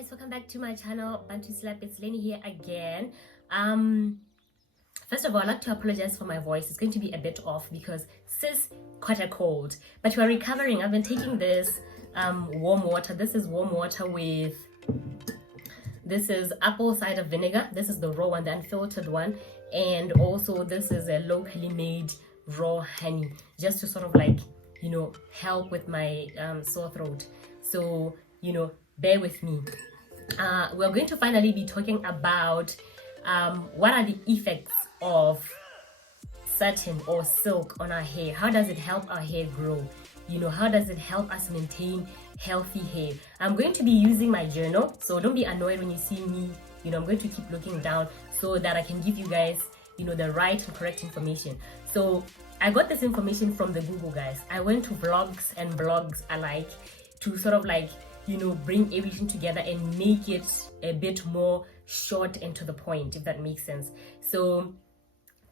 guys, welcome back to my channel. Bantu Slap, it's Lenny here again. First of all, I'd like to apologize for my voice. It's going to be a bit off because sis caught a cold, but we're recovering. I've been taking this warm water. This is warm water with, this is apple cider vinegar. This is the raw one, the unfiltered one, and also this is a locally made raw honey, just to sort of like, you know, help with my sore throat. So, you know, bear with me. We're going to finally be talking about what are the effects of satin or silk on our hair. How does it help our hair grow? You know, how does it help us maintain healthy hair? I'm going to be using my journal, so don't be annoyed when you see me. You know, I'm going to keep looking down so that I can give you guys, you know, the right and correct information. So I got this information from the Google, guys. I went to vlogs and blogs alike to sort of like, you know, bring everything together and make it a bit more short and to the point, if that makes sense. So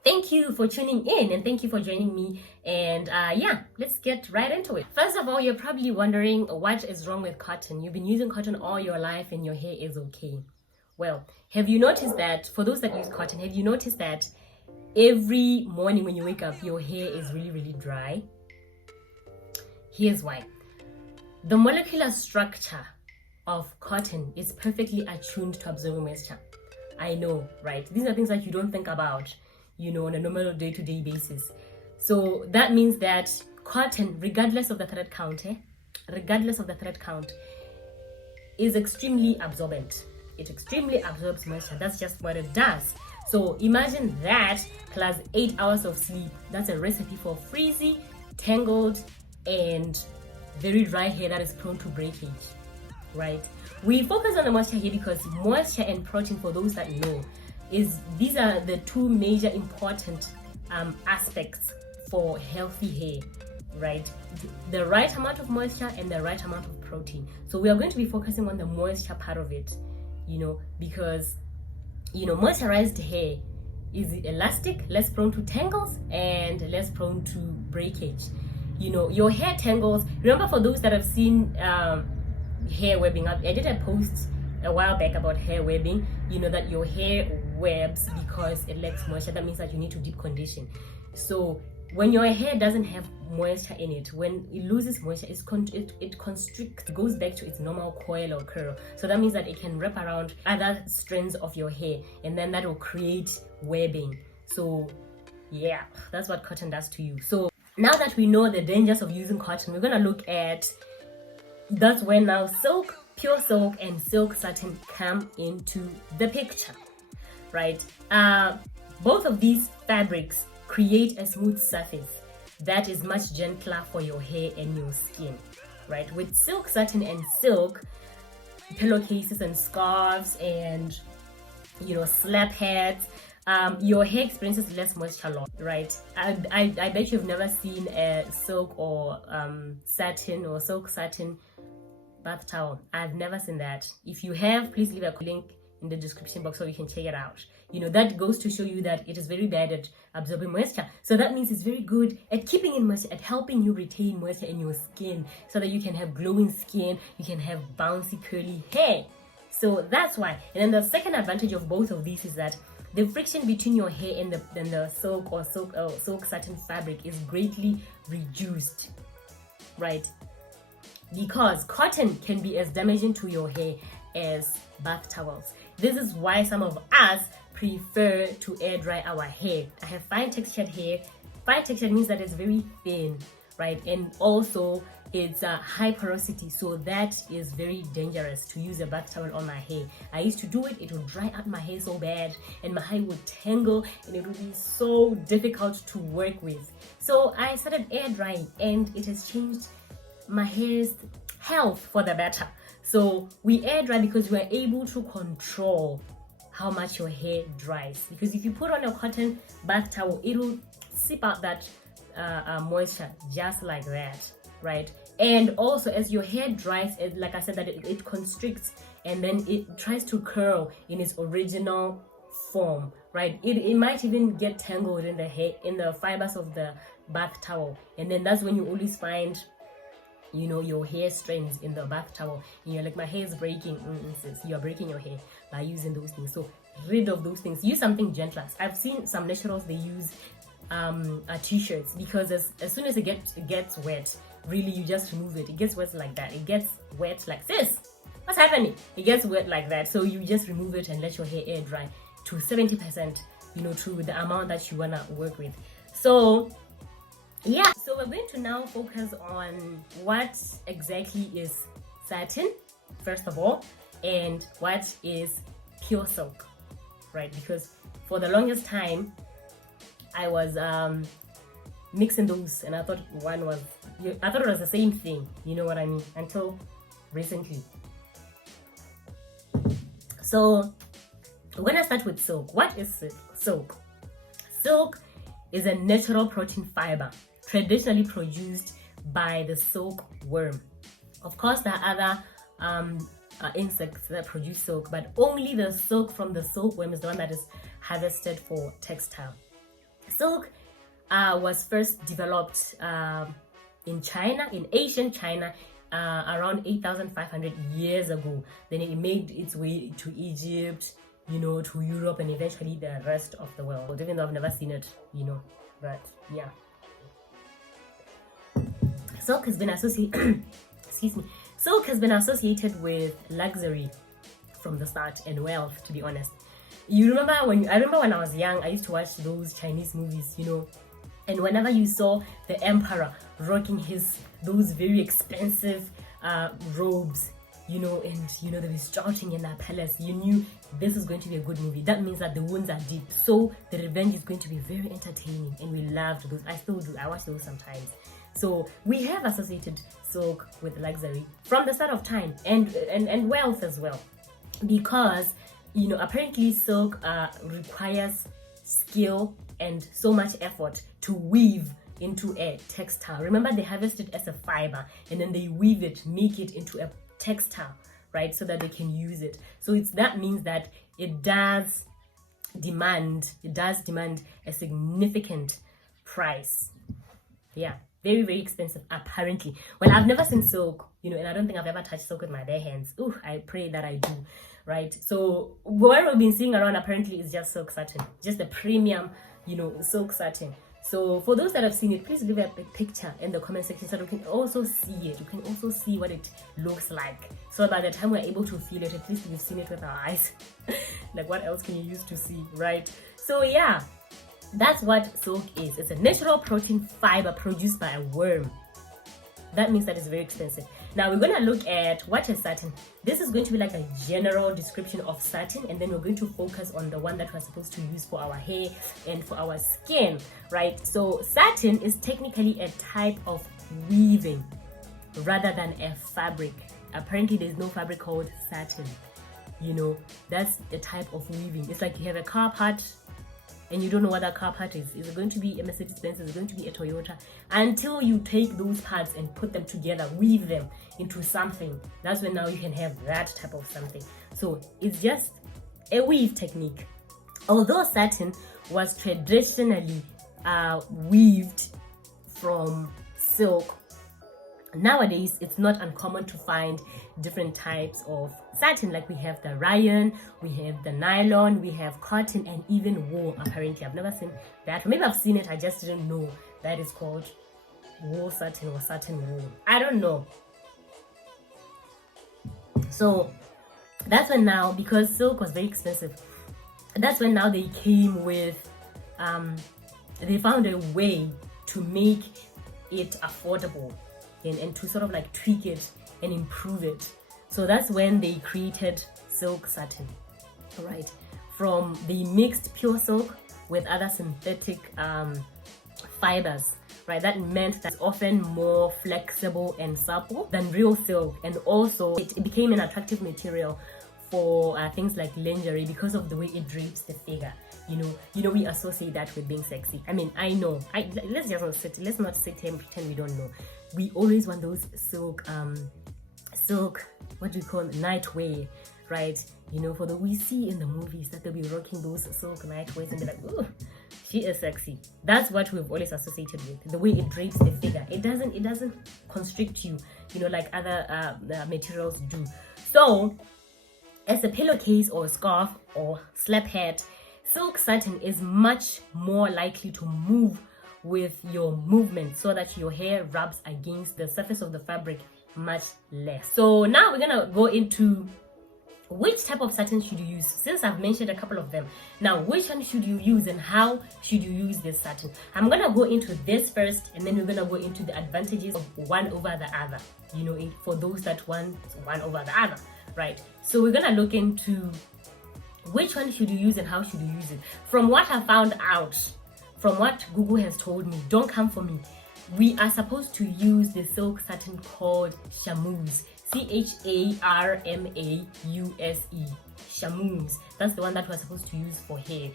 thank you for tuning in and thank you for joining me. And yeah, let's get right into it. First of all, you're probably wondering what is wrong with cotton. You've been using cotton all your life and your hair is okay. Well, have you noticed that, for those that use cotton, have you noticed that every morning when you wake up, your hair is really, really dry? Here's why. The molecular structure of cotton is perfectly attuned to absorbing moisture. I know, right? These are things that you don't think about, you know, on a normal day-to-day basis. So that means that cotton, regardless of the thread count, is extremely absorbent. It extremely absorbs moisture. That's just what it does. So imagine that plus 8 hours of sleep. That's a recipe for frizzy, tangled, and very dry hair that is prone to breakage, right? We focus on the moisture here because moisture and protein, for those that know, these are the two major important aspects for healthy hair, right? The right amount of moisture and the right amount of protein. So we are going to be focusing on the moisture part of it, you know, because, you know, moisturized hair is elastic, less prone to tangles, and less prone to breakage. You know, your hair tangles. Remember, for those that have seen hair webbing up, I did a post a while back about hair webbing. You know that your hair webs because it lacks moisture. That means that you need to deep condition. So when your hair doesn't have moisture in it, when it loses moisture, it constricts, goes back to its normal coil or curl. So that means that it can wrap around other strands of your hair, and then that will create webbing. So yeah, that's what cotton does to you. So now that we know the dangers of using cotton, we're gonna look at, that's when now silk, pure silk, and silk satin come into the picture, right? Both of these fabrics create a smooth surface that is much gentler for your hair and your skin, right? With silk satin and silk, pillowcases and scarves and, you know, slap heads, your hair experiences less moisture loss, right? I bet you've never seen a silk or satin or silk satin bath towel. I've never seen that. If you have, please leave a link in the description box so you can check it out. You know, that goes to show you that it is very bad at absorbing moisture. So that means it's very good at keeping in moisture, at helping you retain moisture in your skin so that you can have glowing skin, you can have bouncy curly hair. So that's why. And then the second advantage of both of these is that the friction between your hair and the silk or silk satin fabric is greatly reduced, right? Because cotton can be as damaging to your hair as bath towels. This is why some of us prefer to air dry our hair. I have fine textured hair. Fine textured means that it's very thin, right? And also it's a high porosity, so that is very dangerous to use a bath towel on my hair. I used to do it, it would dry out my hair so bad and my hair would tangle and it would be so difficult to work with. So I started air drying and it has changed my hair's health for the better. So we air dry because we are able to control how much your hair dries, because if you put on a cotton bath towel, it will sip out that moisture just like that, right? And also as your hair dries, like I said, that it constricts and then it tries to curl in its original form, right? It might even get tangled in the hair, in the fibers of the bath towel, and then that's when you always find your hair strands in the bath towel, and you're like, my hair is breaking. Sis, you're breaking your hair by using those things. So rid of those things. Use something gentler. I've seen some naturals, they use t-shirts, because as soon as it gets wet, really, you just remove it. It gets wet like that. It gets wet like this. What's happening? It gets wet like that. So you just remove it and let your hair air dry to 70%, to the amount that you wanna work with. So yeah, so we're going to now focus on what exactly is satin, first of all, and what is pure silk, right? Because for the longest time, I was mixing those, and I thought it was the same thing, you know what I mean, until recently. So we're gonna start with silk. What is silk? Silk is a natural protein fiber traditionally produced by the silkworm. Of course, there are other insects that produce silk, but only the silk from the silkworm is the one that is harvested for textile. Silk was first developed in China, in ancient China, around 8,500 years ago. Then it made its way to Egypt, to Europe, and eventually the rest of the world. Even though I've never seen it, but yeah. Silk has been associated, Silk has been associated with luxury from the start, and wealth, to be honest. I remember when I was young, I used to watch those Chinese movies, and whenever you saw the emperor rocking those very expensive robes, and they were strutting in that palace, you knew this is going to be a good movie. That means that the wounds are deep, so the revenge is going to be very entertaining, and we loved those. I still do. I watch those sometimes. So we have associated silk with luxury from the start of time, and wealth as well, because apparently silk requires skill and so much effort to weave into a textile. Remember, they harvest it as a fiber, and then they weave it, make it into a textile, right, so that they can use it. So that means that it does demand a significant price. Yeah, very, very expensive, apparently. Well, I've never seen silk, and I don't think I've ever touched silk with my bare hands. Ooh, I pray that I do, right? So what we've been seeing around apparently is just silk satin, just the premium, silk satin. So for those that have seen it, please leave a picture in the comment section so that we can also see it. We can also see what it looks like. So by the time we're able to feel it, at least we've seen it with our eyes. Like, what else can you use to see, right? So yeah, that's what silk is. It's a natural protein fiber produced by a worm. That means that it's very expensive. Now we're going to look at what is satin. This is going to be like a general description of satin, and then we're going to focus on the one that we're supposed to use for our hair and for our skin, right? So satin is technically a type of weaving rather than a fabric. Apparently there's no fabric called satin. That's a type of weaving. It's like you have a car part and you don't know what that car part is. Is it going to be a Mercedes-Benz? Is it going to be a Toyota? Until you take those parts and put them together, weave them into something, that's when now you can have that type of something. So it's just a weave technique. Although satin was traditionally weaved from silk, nowadays it's not uncommon to find different types of satin. Like we have the rayon, we have the nylon, we have cotton, and even wool. Apparently I've never seen that, or maybe I've seen it, I just didn't know that is called wool satin or satin wool. I don't know. So that's when now, because silk was very expensive, that's when now they came with they found a way to make it affordable and to sort of like tweak it and improve it. So that's when they created silk satin, right? They mixed pure silk with other synthetic fibers, right? That meant that it's often more flexible and supple than real silk, and also it became an attractive material for things like lingerie because of the way it drapes the figure. We associate that with being sexy. I mean, I know. Let's not sit here and pretend we don't know. We always want those silk, what do you call it, nightwear, right? We see in the movies that they'll be rocking those silk nightwears and they're like, ooh, she is sexy. That's what we've always associated with. The way it drapes the figure. It doesn't constrict you, like other materials do. So as a pillowcase or a scarf or slap hat, silk satin is much more likely to move with your movement so that your hair rubs against the surface of the fabric much less. So now we're gonna go into which type of satin should you use, since I've mentioned a couple of them. Now, which one should you use and how should you use this satin? I'm gonna go into this first, and then we're gonna go into the advantages of one over the other, for those that want one over the other, right? So we're gonna look into which one should you use and how should you use it. From what I found out, from what Google has told me, don't come for me, we are supposed to use the silk satin called chamouse. CHARMAUSE. Chamouse. That's the one that we're supposed to use for hair,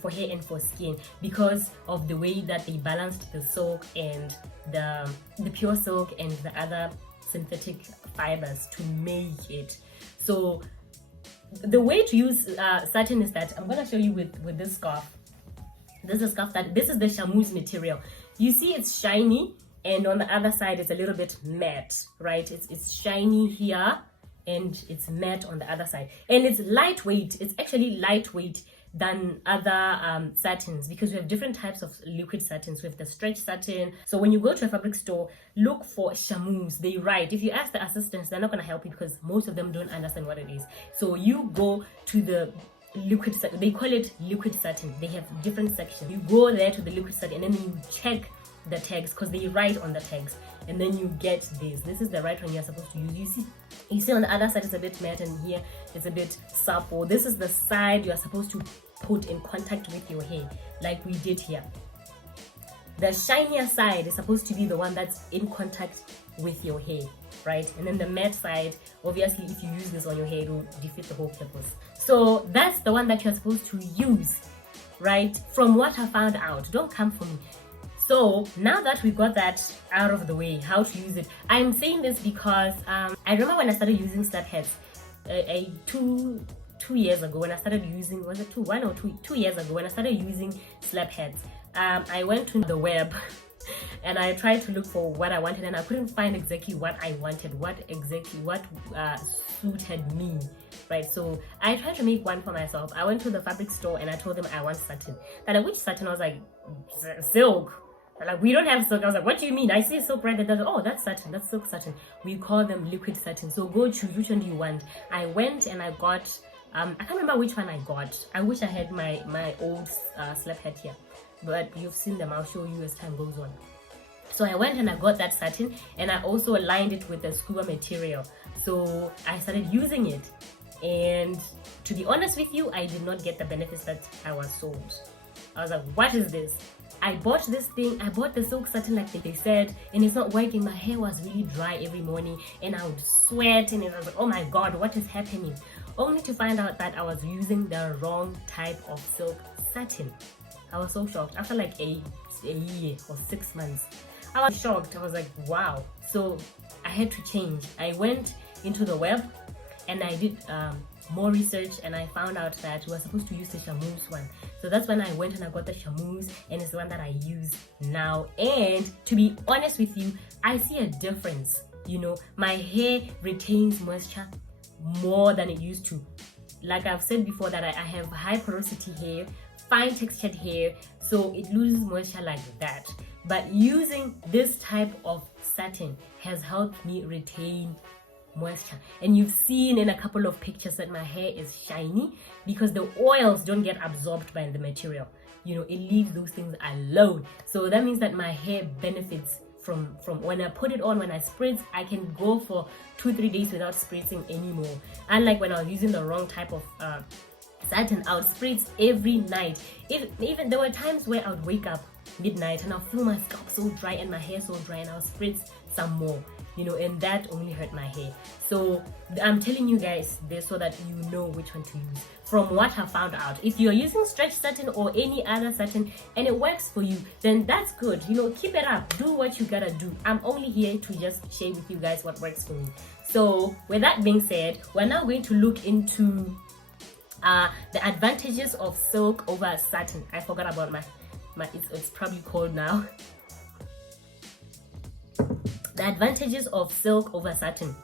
for hair and for skin, because of the way that they balanced the silk and the pure silk and the other synthetic fibers to make it. So the way to use satin is that I'm gonna show you with this scarf. This is the chamouse material. You see, it's shiny, and on the other side it's a little bit matte, right? It's shiny here and it's matte on the other side, and it's lightweight. It's actually lightweight than other satins, because we have different types of liquid satins. We have the stretch satin. So when you go to a fabric store, look for chamouse. They write, if you ask the assistants, they're not going to help you because most of them don't understand what it is. So you go to the liquid satin. They call it liquid satin. They have different sections. You go there to the liquid satin, and then you check the tags, because they write on the tags, and then you get this is the right one you're supposed to use. You see on the other side it's a bit matte, and here it's a bit supple. This is the side you're supposed to put in contact with your hair, like we did here. The shinier side is supposed to be the one that's in contact with your hair, right? And then the matte side, obviously if you use this on your hair, it will defeat the whole purpose. So that's the one that you're supposed to use, right? From what I found out, don't come for me. So now that we got that out of the way, how to use it, I'm saying this because I remember when I started using slap hats, 2 years ago, when I started using, was it 2 years ago when I started using slap hats, I went to the web and I tried to look for what I wanted, and I couldn't find exactly what I wanted, what suited me, right? So I tried to make one for myself. I went to the fabric store and I told them I want satin. They're like, which satin? I was like, silk. Like, we don't have silk. I was like, what do you mean? I see silk right there. Oh, that's satin. That's silk satin. We call them liquid satin. So go choose which one do you want. I went and I got, I can't remember which one I got. I wish I had my old slap hat here, but you've seen them. I'll show you as time goes on. So I went and I got that satin, and I also aligned it with the scuba material. So I started using it, and to be honest with you, I did not get the benefits that I was sold. I was like, what is this? I bought this thing, I bought the silk satin like they said, and it's not working. My hair was really dry every morning, and I would sweat, and I was like, oh my god, what is happening? Only to find out that I was using the wrong type of silk satin. I was so shocked. After like a year or 6 months, I was shocked. I was like, wow. So I had to change. I went into the web and I did more research, and I found out that we were supposed to use the chamouse one. So that's when I went and I got the chamouse, and it's the one that I use now. And to be honest with you, I see a difference. My hair retains moisture more than it used to. Like I've said before, that I have high porosity hair, fine textured hair, so it loses moisture like that. But using this type of satin has helped me retain moisture, and you've seen in a couple of pictures that my hair is shiny because the oils don't get absorbed by the material. It leaves those things alone. So that means that my hair benefits from when I put it on. When I spritz, I can go for 2-3 days without spritzing anymore, unlike when I was using the wrong type of satin. I would spritz every night. Even there were times where I would wake up midnight and I'll feel my scalp so dry and my hair so dry, and I'll spritz some more, and that only hurt my hair. So I'm telling you guys this so that you know which one to use. From what I found out, if you're using stretch satin or any other satin and it works for you, then that's good. Keep it up. Do what you gotta do. I'm only here to just share with you guys what works for me. So with that being said, we're now going to look into The advantages of silk over satin. I forgot about my it's probably cold now. The advantages of silk over satin.